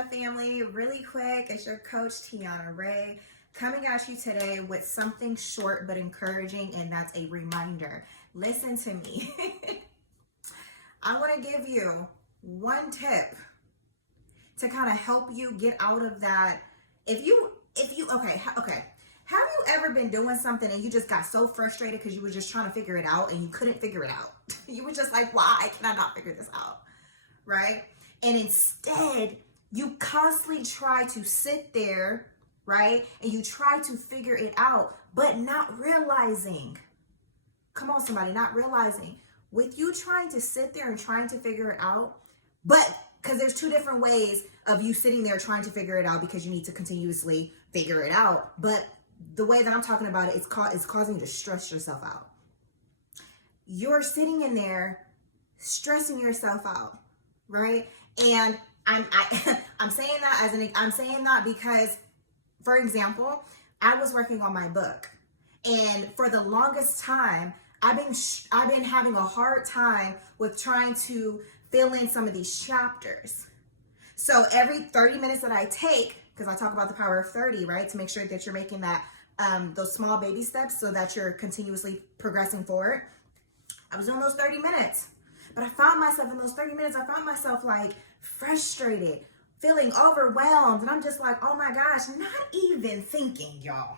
up, family? Really quick, it's your coach, Tiana Ray, coming at you today with something short but encouraging, and that's a reminder. Listen to me. I want to give you one tip to kind of help you get out of that. Okay. Have you ever been doing something and you just got so frustrated because you were just trying to figure it out and you couldn't figure it out? You were just like, why can I not figure this out? Right? And instead, you constantly try to sit there, right? And you try to figure it out, but not realizing. Come on, somebody, not realizing. With you trying to sit there and trying to figure it out, but because there's two different ways of you sitting there trying to figure it out because you need to continuously figure it out. But the way that I'm talking about it, it's causing you to stress yourself out. You're sitting in there stressing yourself out, right? And I'm saying that because, for example, I was working on my book, and for the longest time, I've been having a hard time with trying to fill in some of these chapters. So every 30 minutes that I take, because I talk about the power of 30, right? To make sure that you're making that those small baby steps so that you're continuously progressing forward. I was doing those 30 minutes, but I found myself in those 30 minutes, like frustrated, feeling overwhelmed. And I'm just like, oh my gosh, not even thinking, y'all.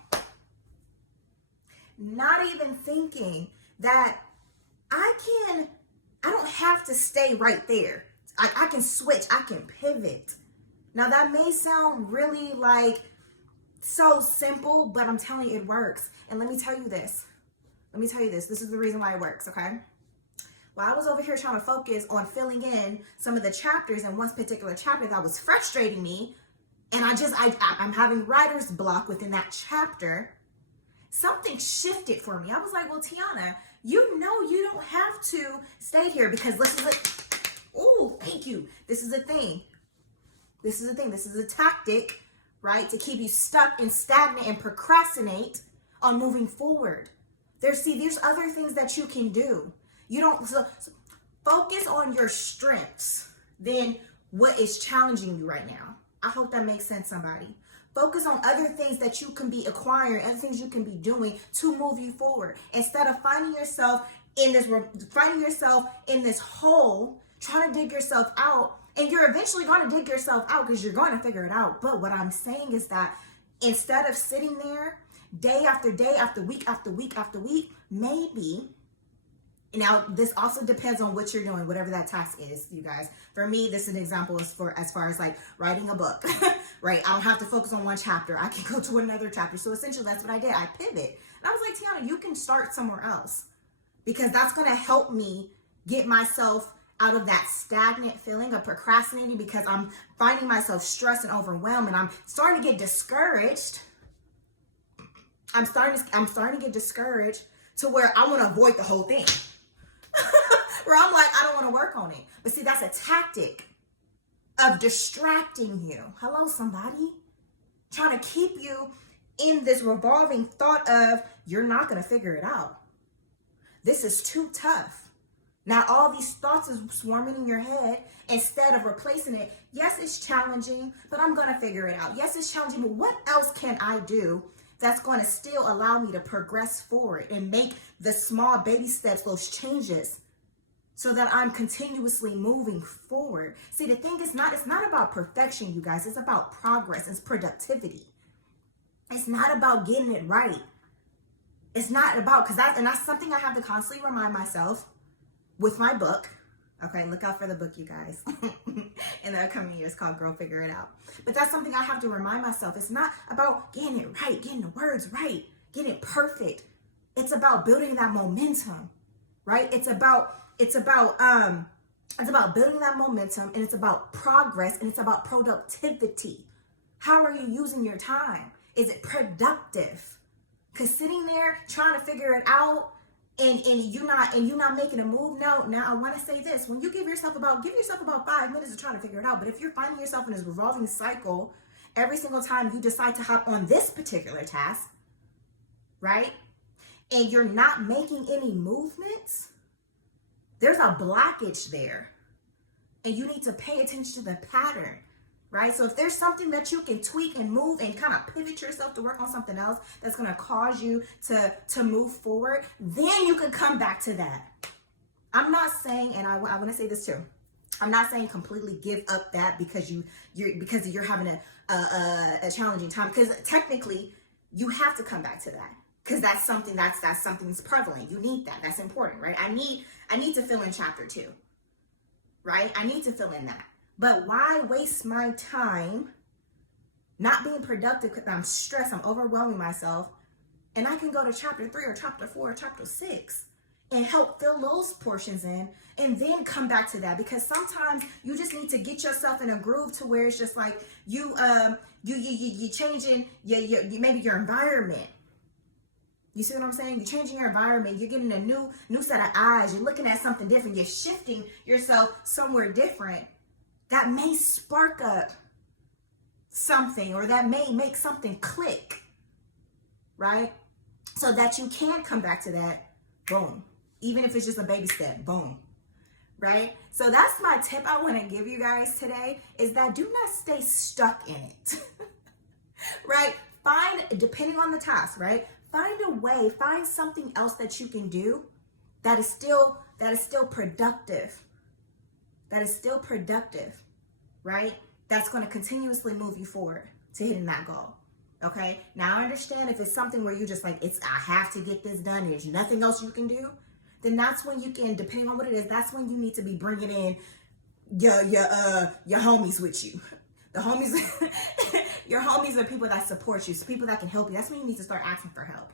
Not even thinking that I don't have to stay right there. I can switch, I can pivot. Now that may sound really like so simple, but I'm telling you it works. And let me tell you this. This is the reason why it works, okay? While I was over here trying to focus on filling in some of the chapters in one particular chapter that was frustrating me, and I'm having writer's block within that chapter, something shifted for me. I was like, well, Tiana, you know you don't have to stay here because this is a thing. This is a tactic, right? To keep you stuck and stagnant and procrastinate on moving forward. There's other things that you can do. So focus on your strengths than what is challenging you right now. I hope that makes sense, somebody. Focus on other things that you can be acquiring, other things you can be doing to move you forward. Instead of finding yourself in this hole, trying to dig yourself out, and you're eventually going to dig yourself out because you're going to figure it out. But what I'm saying is that instead of sitting there day after day, after week, after week, after week, maybe. Now, this also depends on what you're doing, whatever that task is, you guys. For me, this is an example as far as like writing a book, right? I don't have to focus on one chapter. I can go to another chapter. So essentially, that's what I did. I pivot. And I was like, Tiana, you can start somewhere else because that's going to help me get myself out of that stagnant feeling of procrastinating because I'm finding myself stressed and overwhelmed, and I'm starting to get discouraged. I'm starting to get discouraged to where I want to avoid the whole thing. Where I'm like, I don't want to work on it. But see, that's a tactic of distracting you. Hello, somebody. Trying to keep you in this revolving thought of you're not going to figure it out. This is too tough. Now, all these thoughts is swarming in your head. Instead of replacing it, yes, it's challenging, but I'm going to figure it out. Yes, it's challenging, but what else can I do that's going to still allow me to progress forward and make the small baby steps, those changes, so that I'm continuously moving forward? See, the thing is it's not about perfection, you guys. It's about progress. It's productivity. It's not about getting it right. It's not about, that's something I have to constantly remind myself with my book. Okay, look out for the book, you guys. In the upcoming years, called Girl Figure It Out. But that's something I have to remind myself. It's not about getting it right, getting the words right, getting it perfect. It's about building that momentum, right? It's about building that momentum, and it's about progress, and it's about productivity. How are you using your time? Is it productive? Because sitting there trying to figure it out and you're not making a move. No, now I want to say this. When you give yourself about 5 minutes to trying to figure it out. But if you're finding yourself in this revolving cycle every single time you decide to hop on this particular task, right? And you're not making any movements, there's a blockage there. And you need to pay attention to the pattern. right? So if there's something that you can tweak and move and kind of pivot yourself to work on something else that's going to cause you to move forward, then you can come back to that. I'm not saying, and I want to say this too, I'm not saying completely give up that because you're having a challenging time, because technically you have to come back to that, because that's something that's prevalent. You need that. That's important, right? I need to fill in chapter 2, right? I need to fill in that. But why waste my time not being productive because I'm stressed, I'm overwhelming myself, and I can go to chapter 3 or chapter 4 or chapter 6 and help fill those portions in, and then come back to that. Because sometimes you just need to get yourself in a groove to where it's just like you changing maybe your environment. You see what I'm saying? You're changing your environment. You're getting a new set of eyes. You're looking at something different. You're shifting yourself somewhere different. That may spark up something, or that may make something click, right? So that you can come back to that, boom. Even if it's just a baby step, boom, right? So that's my tip I want to give you guys today, is that do not stay stuck in it, right? Depending on the task, right? Find a way, find something else that you can do that is still productive. That is still productive, right? That's going to continuously move you forward to hitting that goal. Okay. Now I understand if it's something where you just like, I have to get this done, there's nothing else you can do, then that's when you can, depending on what it is, that's when you need to be bringing in your homies with you. The homies, your homies are people that support you, so people that can help you. That's when you need to start asking for help.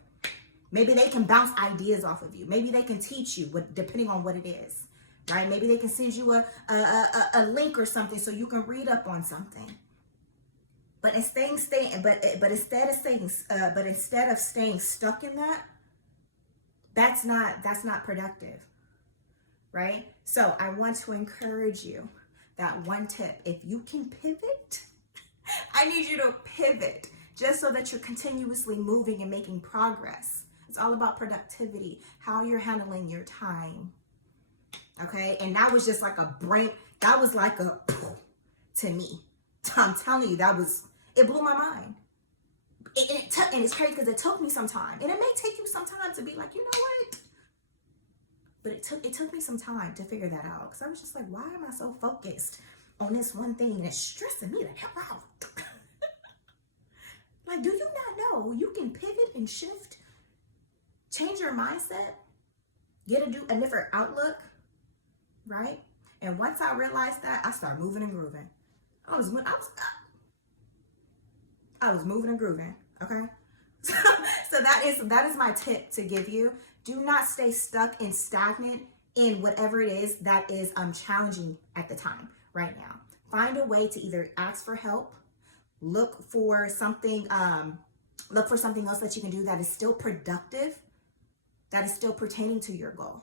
Maybe they can bounce ideas off of you. Maybe they can teach you, depending on what it is, right? Maybe they can send you a link or something so you can read up on something. But instead of staying stuck in that, that's not productive, right? So I want to encourage you that one tip: if you can pivot, I need you to pivot, just so that you're continuously moving and making progress. It's all about productivity, how you're handling your time. Okay, and that was just like that was like a to me. I'm telling you, it blew my mind. And it's crazy because it took me some time, and it may take you some time to be like, you know what? But it took me some time to figure that out, because I was just like, why am I so focused on this one thing, and it's stressing me the hell out? Like, do you not know you can pivot and shift, change your mindset, get a different outlook, right? And once I realized that, I started moving and grooving. I was moving and grooving, okay? So that is my tip to give you. Do not stay stuck and stagnant in whatever it is that is challenging at the time right now. Find a way to either ask for help, look for something else that you can do that is still productive, that is still pertaining to your goal,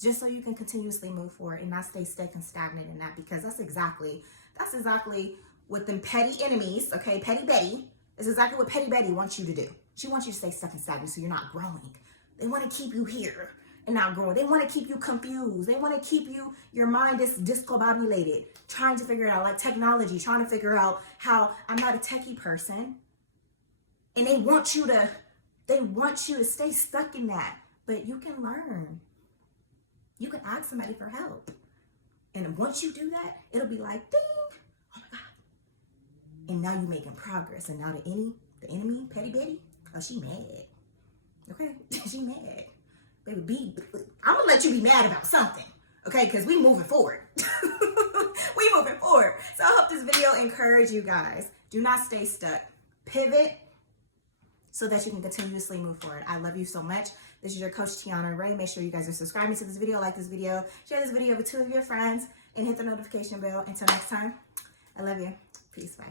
just so you can continuously move forward and not stay stuck and stagnant in that, because that's exactly what them petty enemies, okay, Petty Betty, is exactly what Petty Betty wants you to do. She wants you to stay stuck and stagnant so you're not growing. They want to keep you here and not growing. They want to keep you confused. They want to keep your mind is discombobulated, trying to figure it out, like technology, trying to figure out how I'm not a techie person. And they want you to stay stuck in that. But you can learn. You can ask somebody for help. And once you do that, it'll be like, ding, oh my God. And now you're making progress. And now the enemy, Petty Betty, oh, she mad. Okay? She mad. Baby, I'm going to let you be mad about something. Okay? Because we moving forward. We moving forward. So I hope this video encouraged you guys. Do not stay stuck. Pivot so that you can continuously move forward. I love you so much. This is your coach, Tiana Ray. Make sure you guys are subscribing to this video, like this video, share this video with 2 of your friends, and hit the notification bell. Until next time, I love you. Peace. Bye.